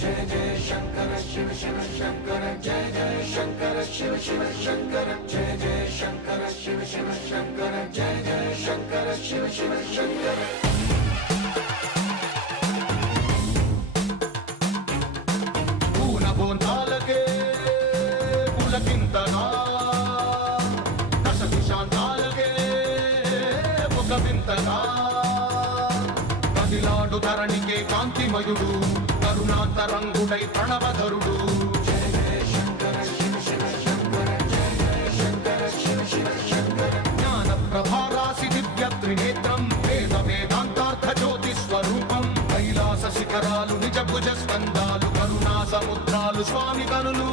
జయ జయ శంకర శివ శివ శంకర జయ జయ శంకర శివ శివ శంకర జయ జయ శంకర శివ శివ శంకర జయ జయ శంకర శివ శివ శంకర పూనబోంతాలకే పులకింతగా దశదిశాంతాలకే ఒక వింతగా కదిలాడు ధరణికే కాంతిమయుడు కరుణాంతరంగుడై ప్రణవధరుడు జయ జయ శంకర శివ శివ శంకర జయ జయ శంకర శివ శివ శంకర జ్ఞాన ప్రభారాసి దివ్య త్రినేత్రం వేద వేదాంతార్థ జ్యోతి స్వరూపం కైలాస శిఖరాలు నిజ భుజ స్కందాలు కరుణా సముద్రాలు స్వామి కనులు